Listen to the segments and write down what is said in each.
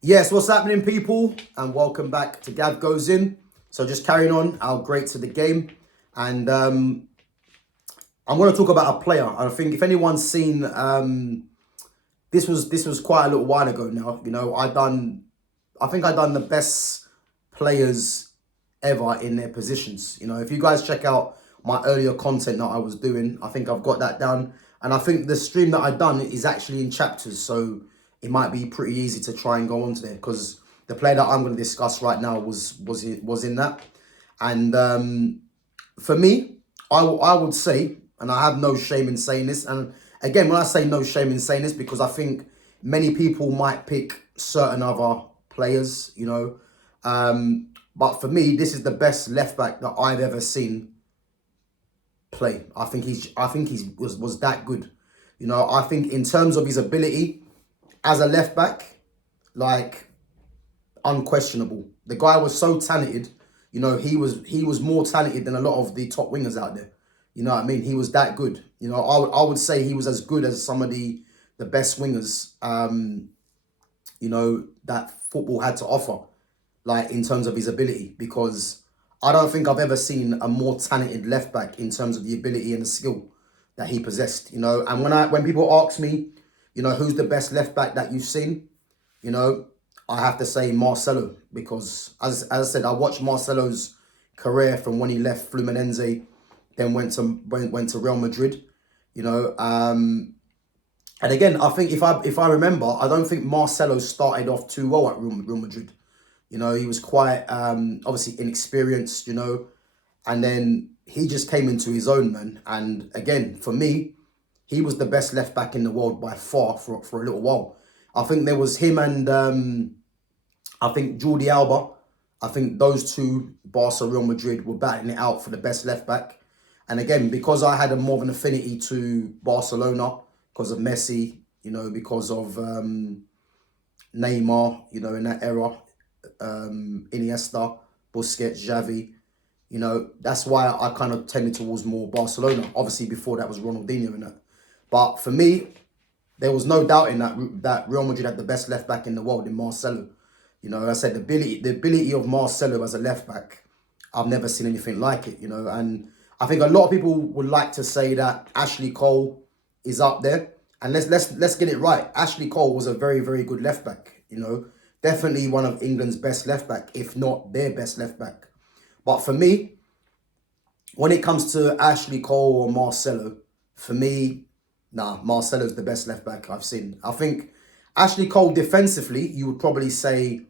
Yes, what's happening, people? And welcome back to GavGoesIn. So just carrying on our greats of the game. And I'm going to talk about a player. I think if anyone's seen, this was quite a little while ago now. I think I done the best players ever in their positions. If you guys check out my earlier content that I was doing, I think I've got that down. And I think the stream that I done is actually in chapters, so it might be pretty easy to try and go onto there because the player that I'm going to discuss right now was in that. And for me, I would say, and I have no shame in saying this, and again, when I say no shame in saying this, because I think many people might pick certain other players, but for me, this is the best left back that I've ever seen play. I think he's was that good. I think in terms of his ability as a left back, like unquestionable. The guy was so talented. He was more talented than a lot of the top wingers out there. You know what I mean? He was that good. I would say he was as good as some of the best wingers. That football had to offer, like in terms of his ability, because I don't think I've ever seen a more talented left back in terms of the ability and the skill that he possessed. And when people ask me, who's the best left back that you've seen, I have to say Marcelo, because as I said, I watched Marcelo's career from when he left Fluminense, then went to Real Madrid. And again, I think if I remember, I don't think Marcelo started off too well at Real Madrid. He was quite obviously inexperienced, and then he just came into his own, man. And again, for me, he was the best left back in the world by far for a little while. I think there was him and I think Jordi Alba. I think those two, Barca, Real Madrid, were battling it out for the best left back. And again, because I had a more of an affinity to Barcelona because of Messi, because of Neymar, in that era, Iniesta, Busquets, Xavi, that's why I kind of tended towards more Barcelona. Obviously, before that was Ronaldinho and that. But for me, there was no doubt in that Real Madrid had the best left back in the world in Marcelo. I said the ability of Marcelo as a left back, I've never seen anything like it. And I think a lot of people would like to say that Ashley Cole is up there, and let's get it right. Ashley Cole was a very, very good left back. Definitely one of England's best left back, if not their best left back. But for me, when it comes to Ashley Cole or Marcelo, for me, Marcelo's the best left back I've seen. I think Ashley Cole defensively, you would probably say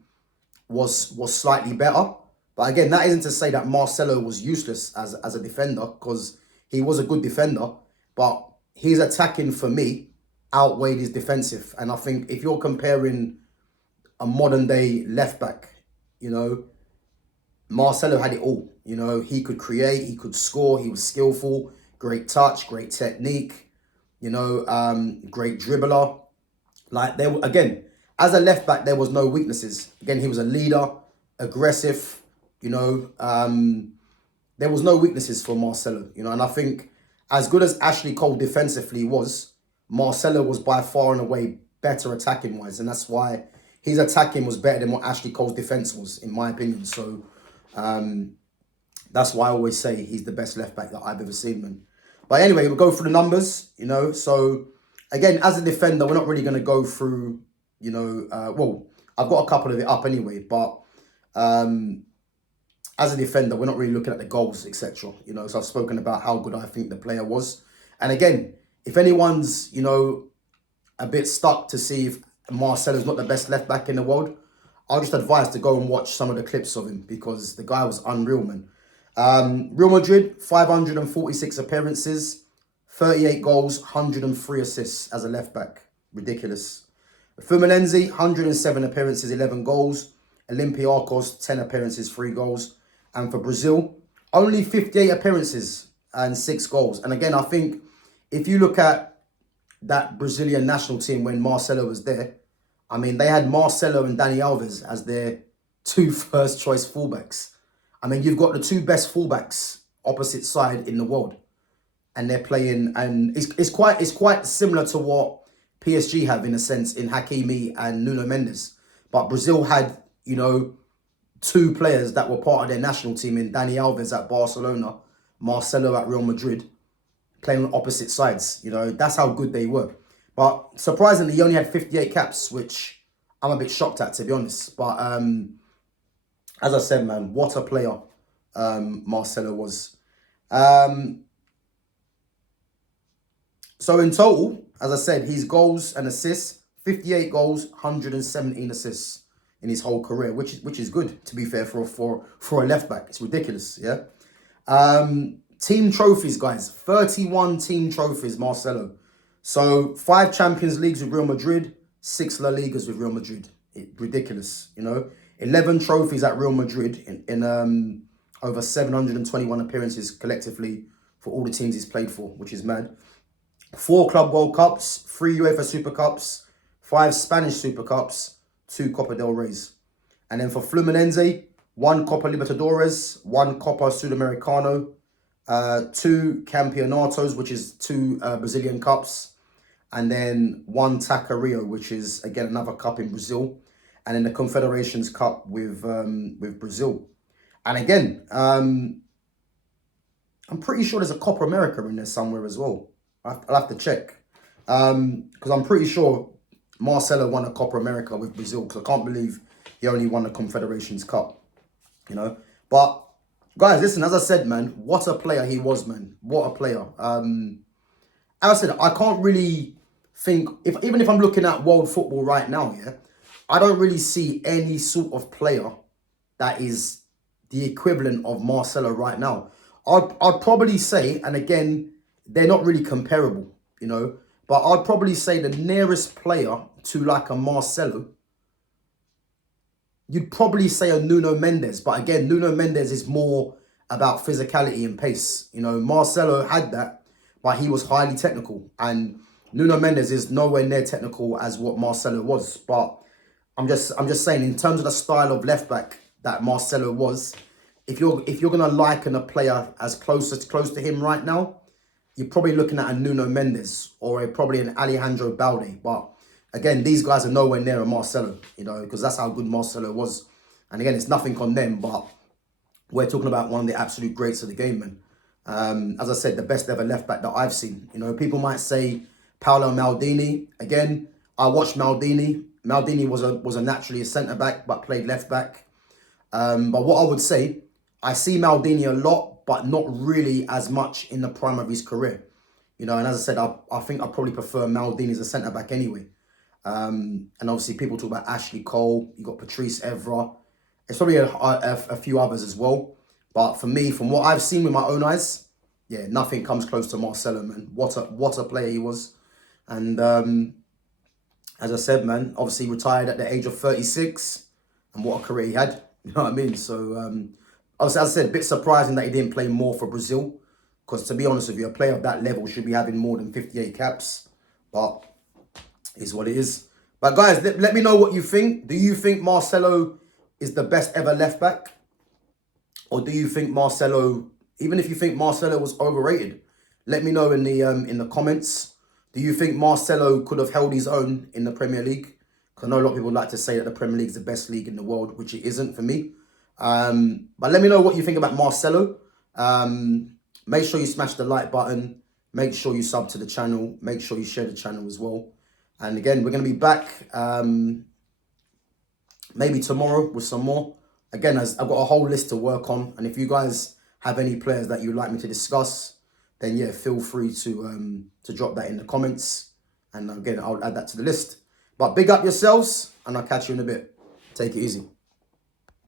was slightly better. But again, that isn't to say that Marcelo was useless as a defender, because he was a good defender. But his attacking, for me, outweighed his defensive. And I think if you're comparing a modern day left back, Marcelo had it all. He could create, he could score, he was skillful, great touch, great technique, great dribbler. Like again, as a left back, there was no weaknesses. Again, he was a leader, aggressive, there was no weaknesses for Marcelo, and I think as good as Ashley Cole defensively was, Marcelo was by far and away better attacking wise. And that's why his attacking was better than what Ashley Cole's defense was, in my opinion. So that's why I always say he's the best left back that I've ever seen, man. But anyway, we'll go through the numbers, So again, as a defender, we're not really going to go through, well, I've got a couple of it up anyway, but as a defender, we're not really looking at the goals, etc. So I've spoken about how good I think the player was. And again, if anyone's, a bit stuck to see if Marcelo's not the best left back in the world, I'll just advise to go and watch some of the clips of him, because the guy was unreal, man. Real Madrid, 546 appearances, 38 goals, 103 assists as a left back. Ridiculous. Fluminense, 107 appearances, 11 goals. Olympiacos, 10 appearances, 3 goals. And for Brazil, only 58 appearances and 6 goals. And again, I think if you look at that Brazilian national team when Marcelo was there, I mean, they had Marcelo and Dani Alves as their two first choice fullbacks. I mean, you've got the two best fullbacks opposite side in the world, and they're playing, and it's quite similar to what PSG have in a sense in Hakimi and Nuno Mendes. But Brazil had, you know, two players that were part of their national team in Dani Alves at Barcelona, Marcelo at Real Madrid, playing on opposite sides. You know, that's how good they were. But surprisingly, he only had 58 caps, which I'm a bit shocked at, to be honest. But as I said, man, what a player Marcelo was. So in total, as I said, his goals and assists, 58 goals, 117 assists in his whole career, which is good, to be fair, for a left back. It's ridiculous, yeah. Team trophies, guys, 31 team trophies, Marcelo. So 5 Champions Leagues with Real Madrid, 6 La Ligas with Real Madrid. Ridiculous, you know. 11 trophies at Real Madrid in over 721 appearances collectively for all the teams he's played for, which is mad. 4 Club World Cups, 3 UEFA Super Cups, 5 Spanish Super Cups, 2 Copa del Reys. And then for Fluminense, 1 Copa Libertadores, 1 Copa Sudamericano, 2 Campeonatos, which is 2 Brazilian Cups, and then 1 Taça Rio, which is, again, another cup in Brazil, and then the Confederations Cup with Brazil. And again, I'm pretty sure there's a Copa America in there somewhere as well. I'll have to check. Because I'm pretty sure Marcelo won a Copa America with Brazil, because I can't believe he only won the Confederations Cup, you know. But, guys, listen, as I said, man, what a player he was, man. What a player. As I said, I can't really think, even if I'm looking at world football right now, yeah, I don't really see any sort of player that is the equivalent of Marcelo right now. I'd probably say, and again, they're not really comparable, you know, but I'd probably say the nearest player to like a Marcelo, you'd probably say a Nuno Mendes. But again, Nuno Mendes is more about physicality and pace. You know, Marcelo had that, but he was highly technical. And Nuno Mendes is nowhere near technical as what Marcelo was. But I'm just saying, in terms of the style of left back that Marcelo was, if you're gonna liken a player as close to him right now, you're probably looking at a Nuno Mendes or probably an Alejandro Balde. But again, these guys are nowhere near a Marcelo, you know, because that's how good Marcelo was. And again, it's nothing on them, but we're talking about one of the absolute greats of the game, man. As I said, the best ever left back that I've seen. You know, people might say Paolo Maldini. Again, I watched Maldini. Maldini was naturally a centre back, but played left back. But what I would say, I see Maldini a lot, but not really as much in the prime of his career. You know, and as I said, I think I probably prefer Maldini as a centre back anyway. And obviously people talk about Ashley Cole. You got Patrice Evra. There's probably a few others as well. But for me, from what I've seen with my own eyes, yeah, nothing comes close to Marcelo, man. What a player he was. And as I said, man, obviously retired at the age of 36. And what a career he had. You know what I mean? So, obviously, as I said, a bit surprising that he didn't play more for Brazil. Because to be honest with you, a player of that level should be having more than 58 caps. But is what it is. But guys, let me know what you think. Do you think Marcelo is the best ever left back? Or do you think Marcelo, even if you think Marcelo was overrated, let me know in the comments. Do you think Marcelo could have held his own in the Premier League? Because I know a lot of people like to say that the Premier League is the best league in the world, which it isn't for me. But let me know what you think about Marcelo. Make sure you smash the like button. Make sure you sub to the channel. Make sure you share the channel as well. And again, we're going to be back maybe tomorrow with some more. Again, as I've got a whole list to work on. And if you guys have any players that you'd like me to discuss, then yeah, feel free to drop that in the comments. And again, I'll add that to the list. But big up yourselves, and I'll catch you in a bit. Take it easy.